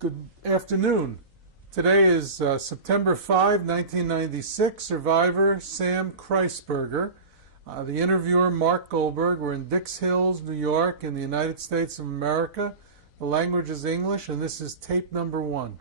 Good afternoon. Today is September 5, 1996. Survivor Sam Kreisberger. The interviewer, Mark Goldberg. We're in Dix Hills, New York, in the United States of America. The language is English, and this is tape number 1.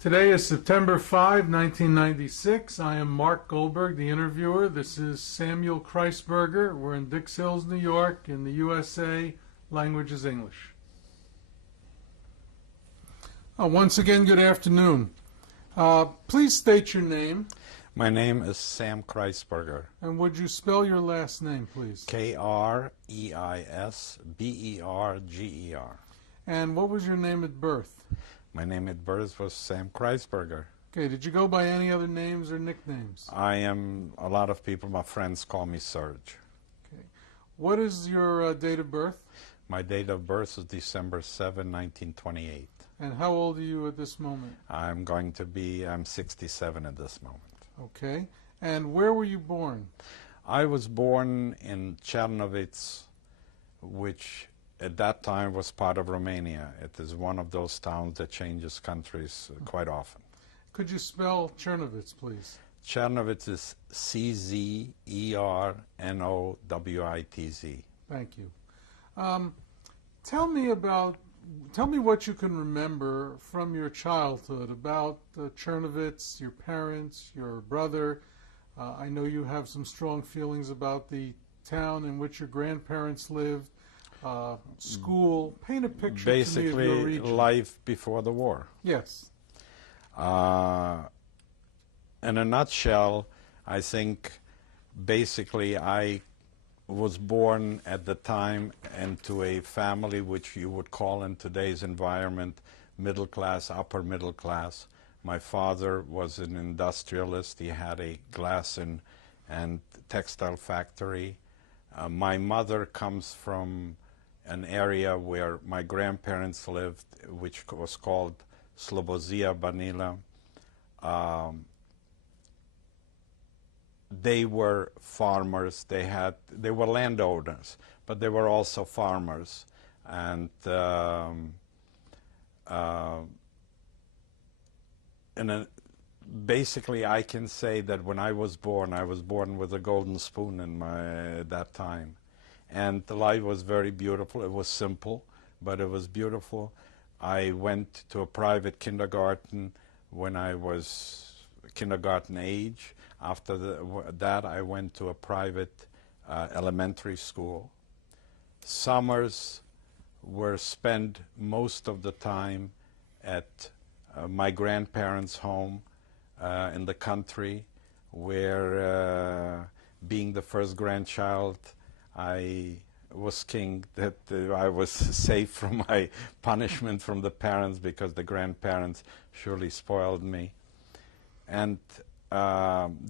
Today is September 5, 1996. I am Mark Goldberg, the interviewer. This is Samuel Kreisberger. We're in Dix Hills, New York, in the USA. Language is English. Once again, good afternoon. Please state your name. My name is Sam Kreisberger. And would you spell your last name, please? Kreisberger. And what was your name at birth? My name at birth was Sam Kreisberger. Okay, did you go by any other names or nicknames? A lot of people, my friends, call me Serge. Okay. What is your date of birth? My date of birth is December 7, 1928. And how old are you at this moment? I'm 67 at this moment. Okay. And where were you born? I was born in Chernovitz, which at that time was part of Romania. It is one of those towns that changes countries quite often. Could you spell Chernovitz, please? Chernovitz is Czernowitz. Thank you. Tell me what you can remember from your childhood about Chernovitz, your parents, your brother. I know you have some strong feelings about the town in which your grandparents lived. School. Paint a picture to me of your region. Basically, life before the war. Yes. In a nutshell, I think basically I was born at the time into a family which you would call in today's environment middle class, upper middle class. My father was an industrialist. He had a glass and textile factory. My mother comes from an area where my grandparents lived, which was called Slobozia Banila. They were farmers. They were landowners, but they were also farmers. And basically, I can say that when I was born with a golden spoon in at that time. And the life was very beautiful. It was simple, but it was beautiful. I went to a private kindergarten when I was kindergarten age. After that, I went to a private elementary school. Summers were spent most of the time at my grandparents' home in the country, where being the first grandchild, I was king, that I was safe from my punishment from the parents because the grandparents surely spoiled me. And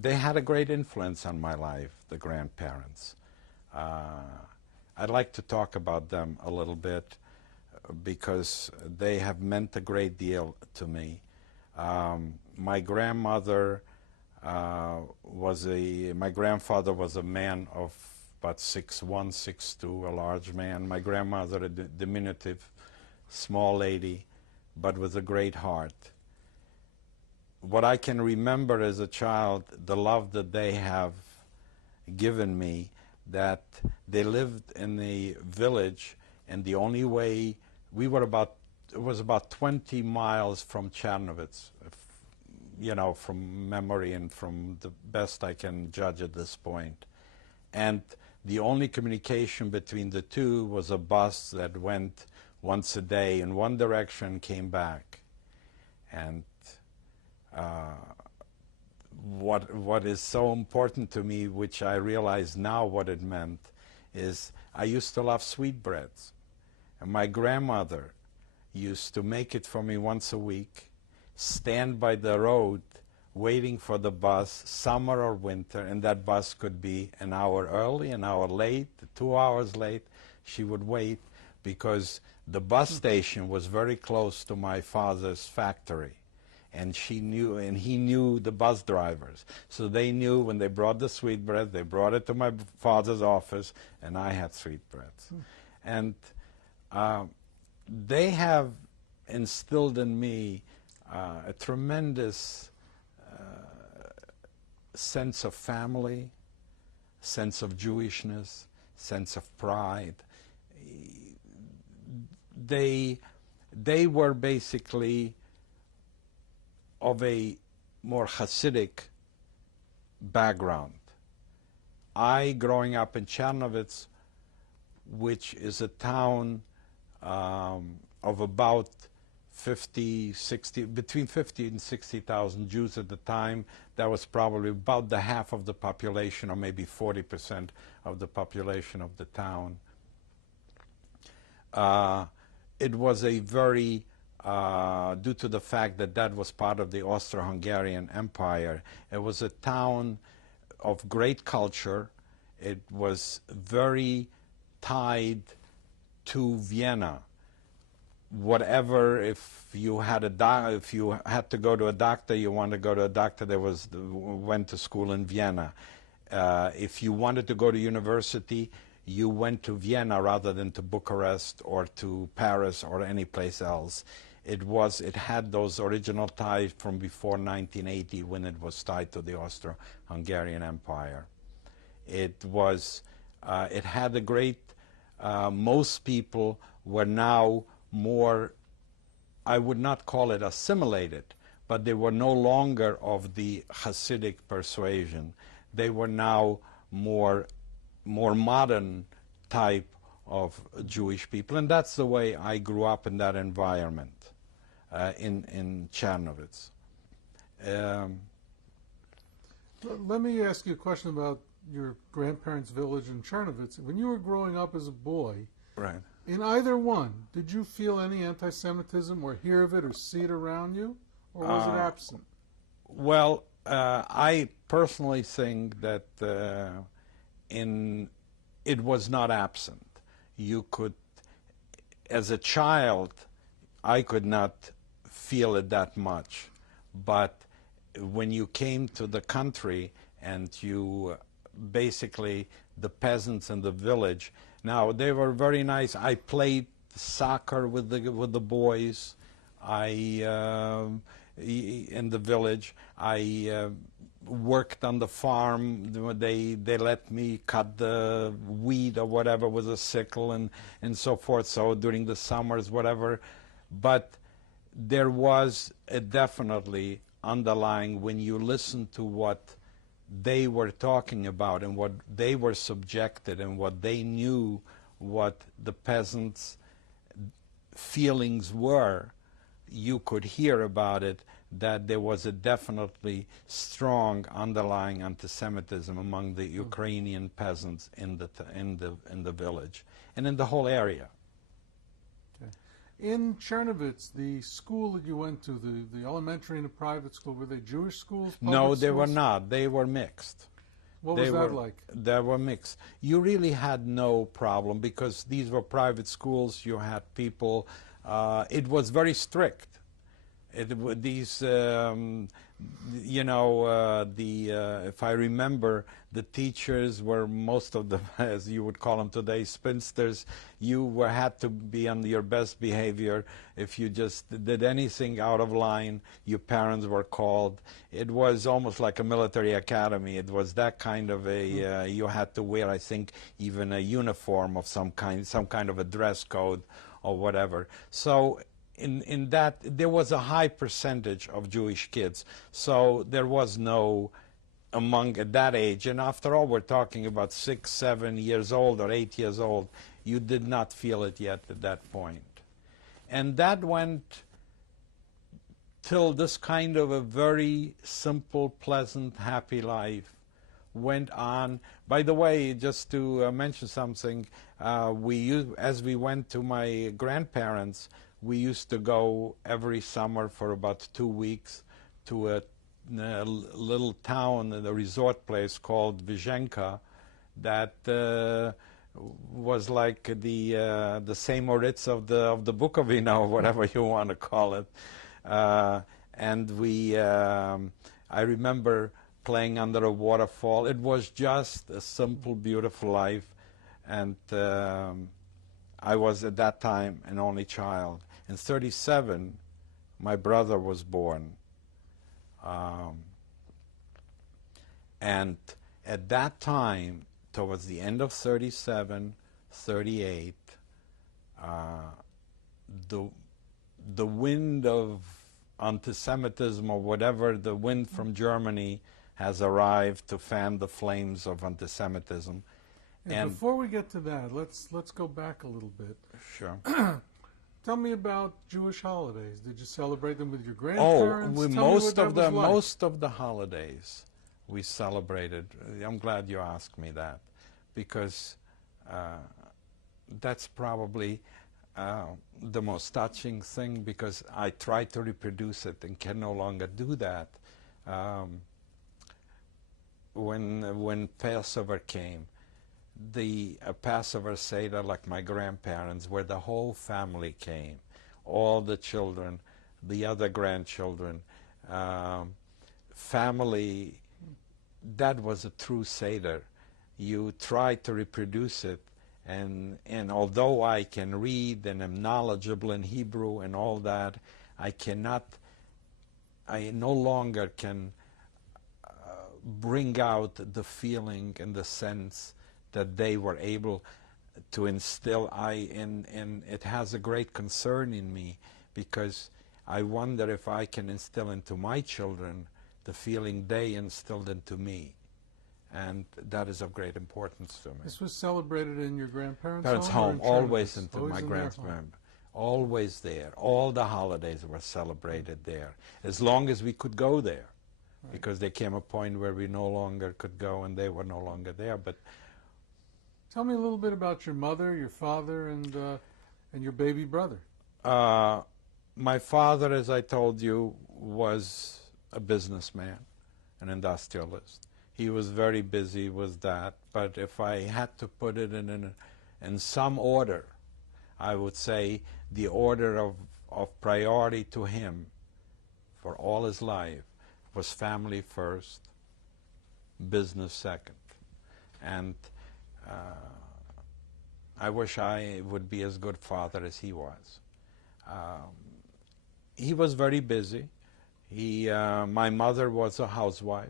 they had a great influence on my life, the grandparents. I'd like to talk about them a little bit because they have meant a great deal to me. My grandfather was a man of about 6'1", 6'2", a large man. My grandmother, a diminutive, small lady, but with a great heart. What I can remember as a child, the love that they have given me, that they lived in the village, and the only way, it was about 20 miles from Chernovitz, from memory and from the best I can judge at this point. And the only communication between the two was a bus that went once a day in one direction, came back. And what is so important to me, which I realize now what it meant, is I used to love sweetbreads. And my grandmother used to make it for me once a week, stand by the road waiting for the bus, summer or winter, and that bus could be an hour early, an hour late, 2 hours late. She would wait because the bus station was very close to my father's factory. And she knew, and he knew the bus drivers. So they knew when they brought the sweetbread, they brought it to my father's office, and I had sweetbreads. And They have instilled in me a tremendous sense of family, sense of Jewishness, sense of pride. They were basically of a more Hasidic background. I, growing up in Chernovitz, which is a town of about 50, 60, between 50 and 60,000 Jews at the time. That was probably about the half of the population, or maybe 40% of the population of the town. It was a very, due to the fact that that was part of the Austro-Hungarian Empire, it was a town of great culture. It was very tied to Vienna. Whatever, if you had if you had to go to a doctor, you wanted to go to a doctor, went to school in Vienna. If you wanted to go to university, you went to Vienna rather than to Bucharest or to Paris or any place else. It had those original ties from before 1980, when it was tied to the Austro-Hungarian Empire. It had a great, most people were now more, I would not call it assimilated, but they were no longer of the Hasidic persuasion. They were now more modern type of Jewish people, and that's the way I grew up in that environment in Chernovitz. Let me ask you a question about your grandparents' village in Chernovitz. When you were growing up as a boy, Right. in either one, did you feel any anti-Semitism or hear of it or see it around you, or was it absent? Well, I personally think that it was not absent. You could, as a child, I could not feel it that much, but when you came to the country and you basically, the peasants in the village, now they were very nice. I played soccer with the boys. In the village, I worked on the farm. They let me cut the weed or whatever with a sickle and so forth. So during the summers, whatever. But there was a definitely underlying, when you listen to what they were talking about and what they were subjected and what they knew, what the peasants' feelings were, you could hear about it, that there was a definitely strong underlying anti-Semitism among the Ukrainian peasants in the village and in the whole area. Okay. In Chernovitz, the school that you went to, the elementary and the private school, were they Jewish schools? No, they schools? were not. They were mixed. What was that like? They were mixed. You really had no problem because these were private schools. You had people. It was very strict. If I remember, the teachers were, most of them, as you would call them today, spinsters. You had to be on your best behavior. If you just did anything out of line, your parents were called. It was almost like a military academy. It was that kind of a, you had to wear, I think, even a uniform of some kind of a dress code or whatever. So in that, there was a high percentage of Jewish kids. So there was no, among at that age, and after all, we're talking about 6, 7 years old or 8 years old, you did not feel it yet at that point. And that went till this kind of a very simple, pleasant, happy life went on. By the way, just to mention something, as we went to my grandparents, we used to go every summer for about 2 weeks to a little town, a resort place called Vyzhenka, that was like the St. Moritz of the Bukovina, or whatever you want to call it. And I remember playing under a waterfall. It was just a simple, beautiful life, and I was at that time an only child. In 1937, my brother was born. And at that time, towards the end of 1937, 1938, the wind of anti-Semitism, or whatever, the wind from Germany has arrived to fan the flames of anti-Semitism. And before we get to that, let's go back a little bit. Sure. Tell me about Jewish holidays. Did you celebrate them with your grandparents? Most of the holidays we celebrated. I'm glad you asked me that, because that's probably the most touching thing, because I tried to reproduce it and can no longer do that. When Passover came, the Passover Seder, like my grandparents, where the whole family came, all the children, the other grandchildren, family, that was a true Seder. You try to reproduce it, and although I can read and am knowledgeable in Hebrew and all that, I no longer can bring out the feeling and the sense that they were able to instill. And it has a great concern in me, because I wonder if I can instill into my children the feeling they instilled into me. And that is of great importance to me. This was celebrated in your grandparents' home? Always into my grandparents. Always there. All the holidays were celebrated there, as long as we could go there. Right. Because there came a point where we no longer could go, and they were no longer there. But tell me a little bit about your mother, your father, and your baby brother. My father, as I told you, was a businessman, an industrialist. He was very busy with that, but if I had to put it in some order, I would say the order of priority to him for all his life was family first, business second. And I wish I would be as good father as he was. He was very busy. My mother was a housewife.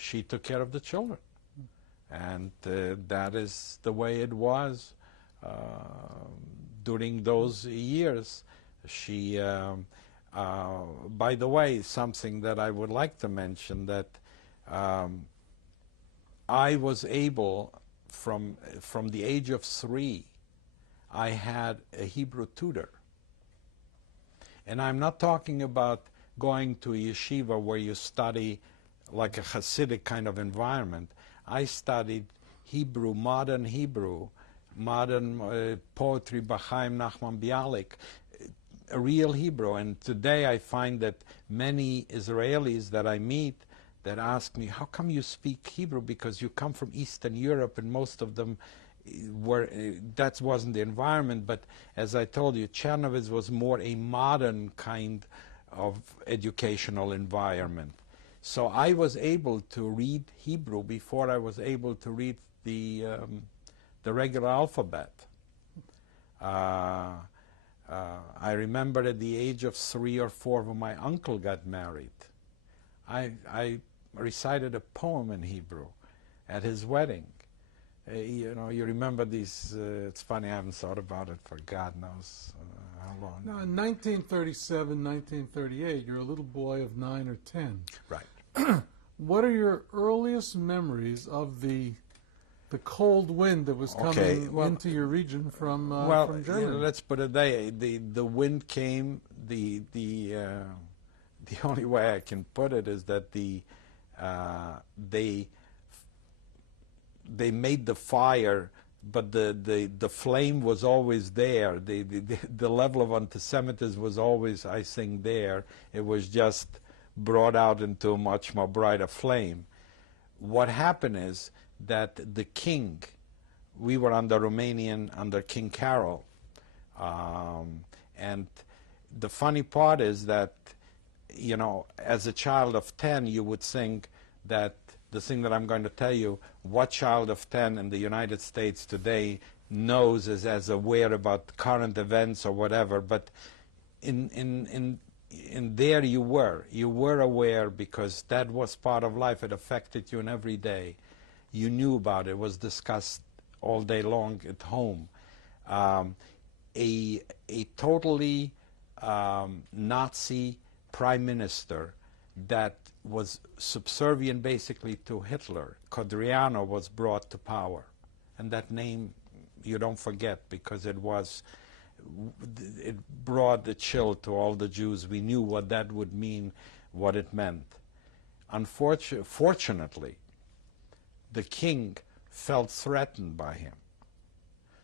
She took care of the children. And that is the way it was during those years. She, by the way, something that I would like to mention, that I was able, from the age of 3, I had a Hebrew tutor. And I'm not talking about going to a yeshiva where you study like a Hasidic kind of environment. I studied Hebrew, modern poetry by Chaim Nachman Bialik, a real Hebrew. And today I find that many Israelis that I meet that ask me, how come you speak Hebrew? Because you come from Eastern Europe, and most of them that wasn't the environment. But as I told you, Chernovitz was more a modern kind of educational environment. So I was able to read Hebrew before I was able to read the regular alphabet. I remember at the age of 3 or 4 when my uncle got married, I recited a poem in Hebrew at his wedding. You know, you remember these, it's funny, I haven't thought about it for God knows how long. Now, in 1937, 1938, you're a little boy of 9 or 10. Right. What are your earliest memories of the cold wind that was coming into your region from Germany? You know, let's put it there. The wind came. The only way I can put it is that they made the fire, but the flame was always there. The level of anti-Semitism was always, I think, there. It was just brought out into a much more brighter flame. What happened is that the king, we were under King Carol, and the funny part is that, you know, as a child of 10, you would think that the thing that I'm going to tell you, what child of 10 in the United States today knows, is as aware about current events or whatever, but in there you were aware, because that was part of life. It affected you in every day. You knew about it. It was discussed all day long at home. A totally Nazi prime minister that was subservient basically to Hitler, Codriano, was brought to power. And that name you don't forget, because it brought the chill to all the Jews. We knew what that would mean, what it meant. Fortunately, the king felt threatened by him.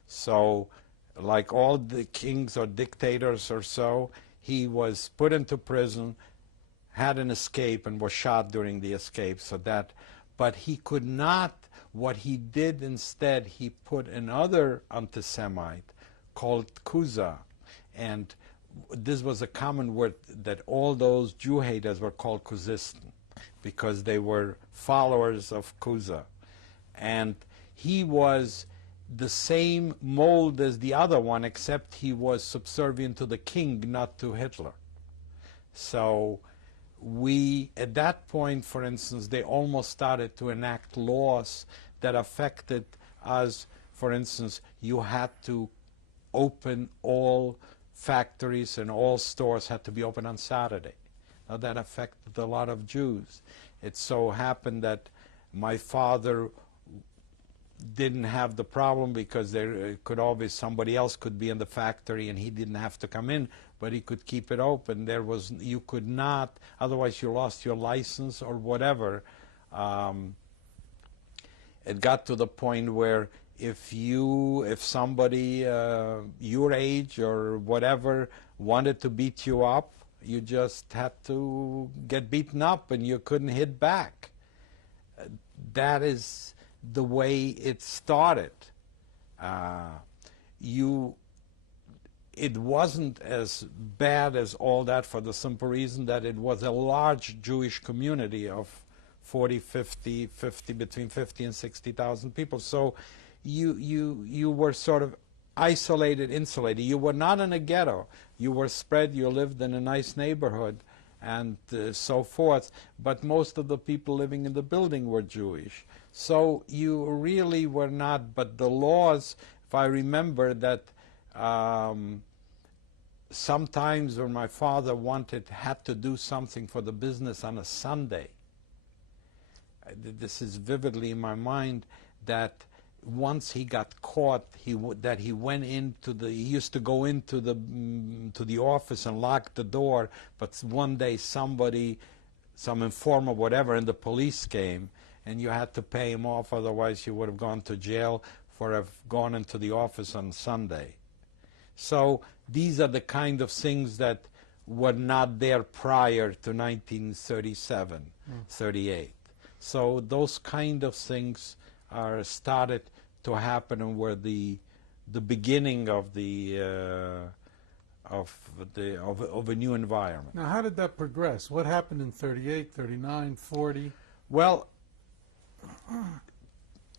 So, like all the kings or dictators or so, he was put into prison, had an escape, and was shot during the escape. But he could not. What he did instead, he put another anti-Semite called Kuza, and this was a common word that all those Jew haters were called Kuzisten, because they were followers of Kuza. And he was the same mold as the other one, except he was subservient to the king, not to Hitler. So at that point, for instance, they almost started to enact laws that affected us. For instance, you had to open all factories and all stores had to be open on Saturday. Now that affected a lot of Jews. It so happened that my father didn't have the problem, because there could always, somebody else could be in the factory and he didn't have to come in, but he could keep it open. You could not, otherwise you lost your license or whatever. It got to the point where if somebody your age or whatever wanted to beat you up, you just had to get beaten up and you couldn't hit back. That is the way it started. It wasn't as bad as all that, for the simple reason that it was a large Jewish community of 40, 50, between 50 and 60,000 people. So you were sort of isolated, insulated. You were not in a ghetto. You were spread. You lived in a nice neighborhood and so forth. But most of the people living in the building were Jewish. So you really were not. But the laws, if I remember that sometimes when my father had to do something for the business on a Sunday, this is vividly in my mind, that once he got caught, he used to go into the office and lock the door, but one day some informer, whatever, and the police came, and you had to pay him off, otherwise you would have gone to jail for have gone into the office on Sunday. So these are the kind of things that were not there prior to 1937, 38. So those kind of things started to happen and were the beginning of a new environment. Now, how did that progress? What happened in 38, 39, 40? Well,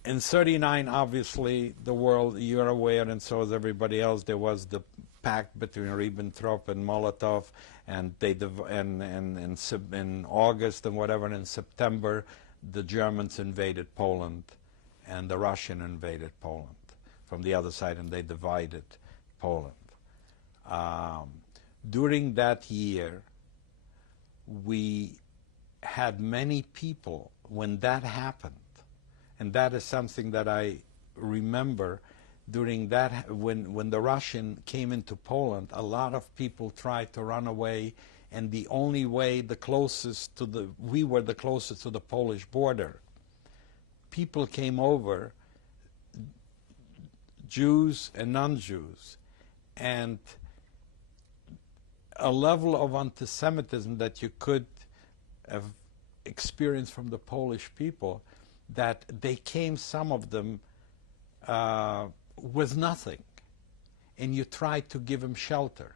in 39, obviously, the world, you're aware, and so is everybody else, there was the pact between Ribbentrop and Molotov, and in August and whatever, and in September, the Germans invaded Poland, and the Russian invaded Poland from the other side, and they divided Poland. During that year, we had many people, when that happened, and that is something that I remember, during that, when the Russian came into Poland, a lot of people tried to run away, and the only way, we were the closest to the Polish border. People came over, Jews and non-Jews, and a level of anti-Semitism that you could have experienced from the Polish people, that they came, some of them, with nothing, and you tried to give them shelter.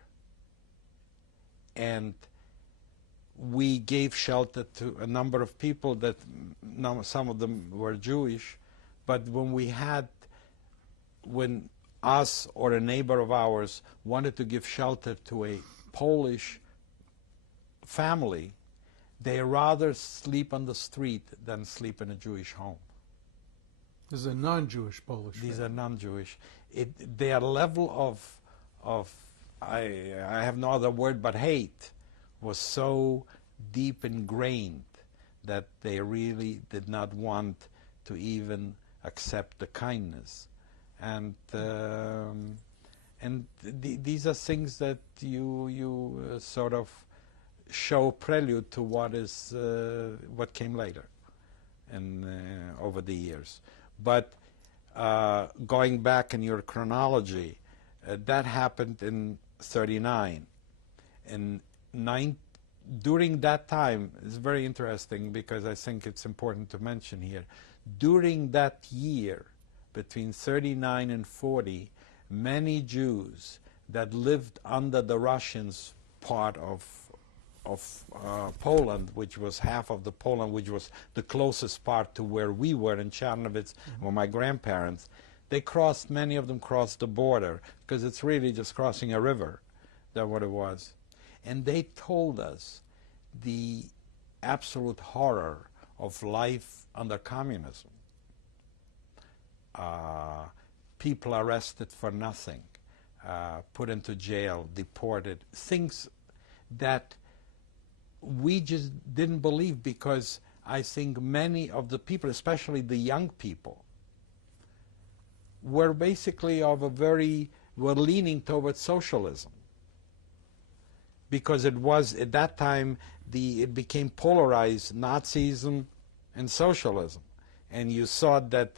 And we gave shelter to a number of people that, some of them were Jewish, but when us or a neighbor of ours wanted to give shelter to a Polish family, they rather sleep on the street than sleep in a Jewish home. This is a non-Jewish Polish These family. are non-Jewish. Their level of I have no other word but hate was so deep ingrained that they really did not want to even accept the kindness. And these are things that you sort of show prelude to what came later and over the years. But going back in your chronology, that happened in 39. During that time, it's very interesting because I think it's important to mention here, during that year, between 39 and 40, many Jews that lived under the Russians part of Poland, which was half of the Poland, which was the closest part to where we were in Czernowitz, where my grandparents, many of them crossed the border, because it's really just crossing a river. That's what it was. And they told us the absolute horror of life under communism. People arrested for nothing, put into jail, deported, things that we just didn't believe, because I think many of the people, especially the young people, were basically were leaning towards socialism. Because it was, at that time, it became polarized, Nazism and socialism. And you saw that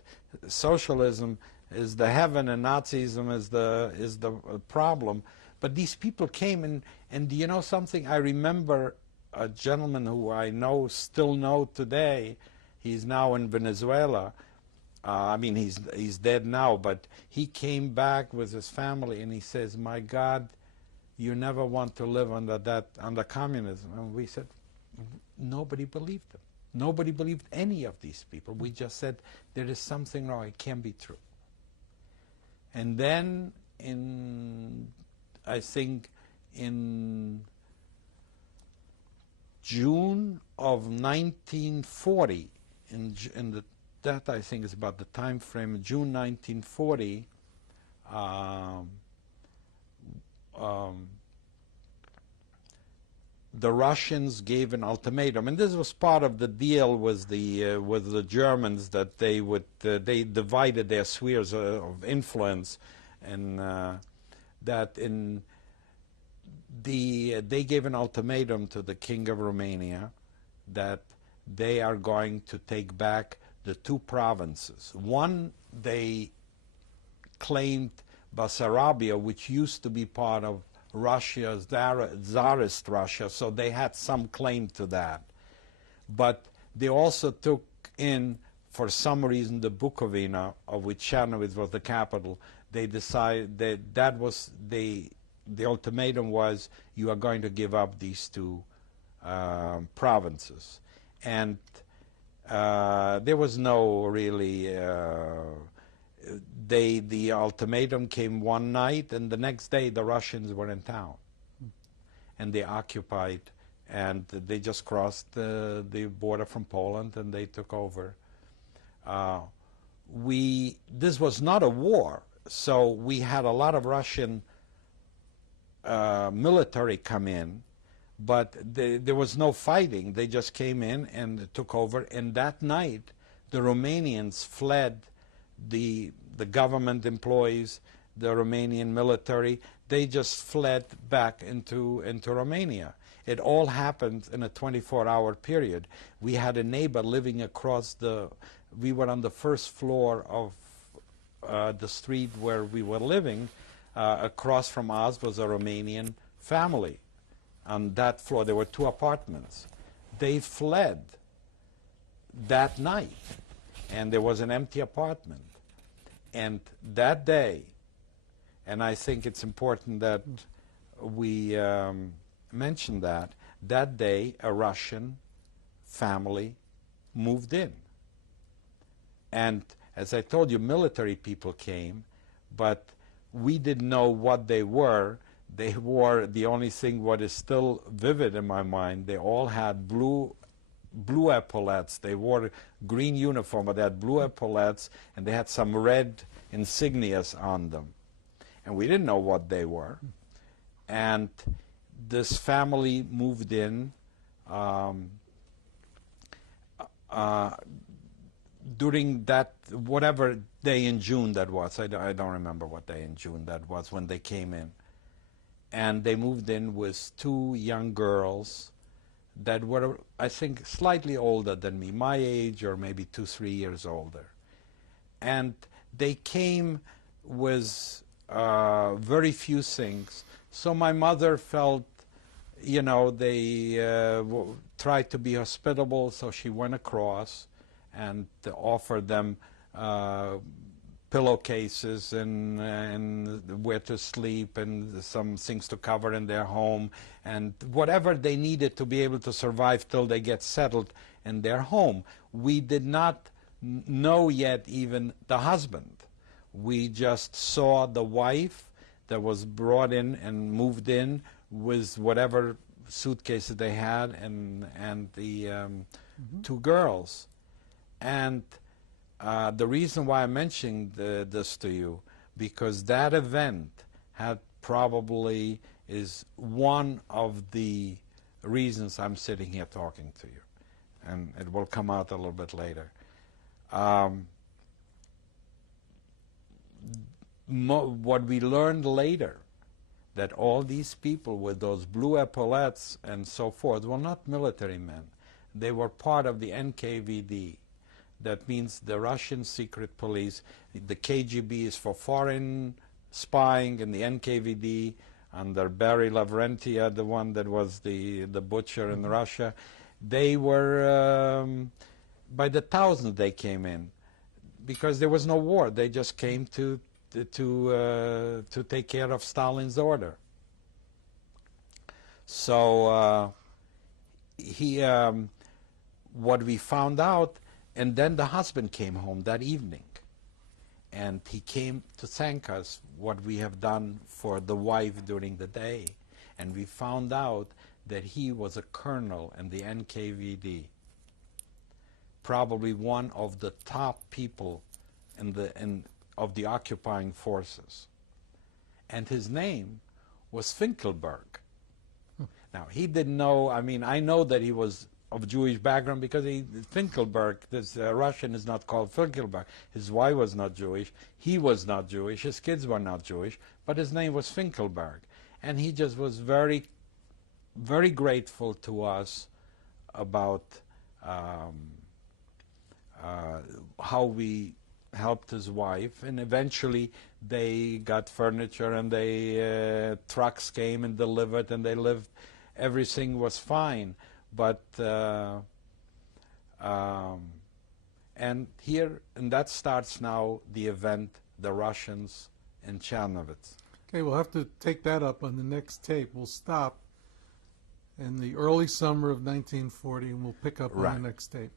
socialism is the heaven and Nazism is the problem. But these people came, and do you know something? I remember a gentleman who I still know today. He's now in Venezuela. I mean, he's dead now, but he came back with his family, and he says, "My God, you never want to live under communism." And we said, nobody believed them. Nobody believed any of these people. We just said, there is something wrong. It can't be true. And then I think in June of 1940, that I think is about the time frame, June 1940, the Russians gave an ultimatum, and this was part of the deal with the Germans, that they divided their spheres of influence, and they gave an ultimatum to the King of Romania that they are going to take back the two provinces. One, they claimed Bessarabia, which used to be part of Russia, Tsarist Russia, so they had some claim to that. But they also took in, for some reason, the Bukovina, of which Czernowitz was the capital. They decided that was the ultimatum was, you are going to give up these two provinces. And there was no really the ultimatum came one night, and the next day the Russians were in town, and they occupied, and they just crossed the border from Poland, and they took over. This was not a war, so we had a lot of Russian military come in, but there was no fighting. They just came in and took over, and that night the Romanians fled. The government employees, the Romanian military, they just fled back into Romania. It all happened in a 24-hour period. We had a neighbor living across we were on the first floor of the street where we were living. Across from us was a Romanian family. On that floor, there were two apartments. They fled that night, and there was an empty apartment. And that day, and I think it's important that we mention that day a Russian family moved in. And as I told you, military people came, but we didn't know what they were. They wore, the only thing what is still vivid in my mind, they all had blue epaulettes. They wore a green uniform, but they had blue epaulettes, and they had some red insignias on them. And we didn't know what they were. And this family moved in during that, whatever day in June that was. I don't remember what day in June that was when they came in. And they moved in with two young girls that were, I think, slightly older than me, my age or maybe 2-3 years older. And they came with very few things. So my mother felt, you know, they tried to be hospitable, so she went across and offered them pillowcases and where to sleep and some things to cover in their home and whatever they needed to be able to survive till they get settled in their home. We did not know yet even the husband. We just saw the wife that was brought in and moved in with whatever suitcases they had and the two girls. And the reason why I'm mentioning this to you, because that event had probably is one of the reasons I'm sitting here talking to you. And it will come out a little bit later. What we learned later, that all these people with those blue epaulettes and so forth were not military men. They were part of the NKVD. That means the Russian secret police. The KGB is for foreign spying, and the NKVD under Barry Lavrentia, the one that was the butcher in Russia, they were, by the thousands they came in, because there was no war. They just came to take care of Stalin's order. So what we found out, and then the husband came home that evening, and he came to thank us what we have done for the wife during the day, and we found out that he was a colonel in the NKVD, probably one of the top people of the occupying forces, and his name was Finkelberg. Now, he didn't know, I mean, I know that he was of Jewish background because Finkelberg, this Russian is not called Finkelberg. His wife was not Jewish. He was not Jewish. His kids were not Jewish. But his name was Finkelberg. And he just was very, very grateful to us about how we helped his wife. And eventually they got furniture and trucks came and delivered and they lived. Everything was fine. But and that starts now the event, the Russians in Chernovitz. Okay, we'll have to take that up on the next tape. We'll stop in the early summer of 1940, and we'll pick up on the next tape.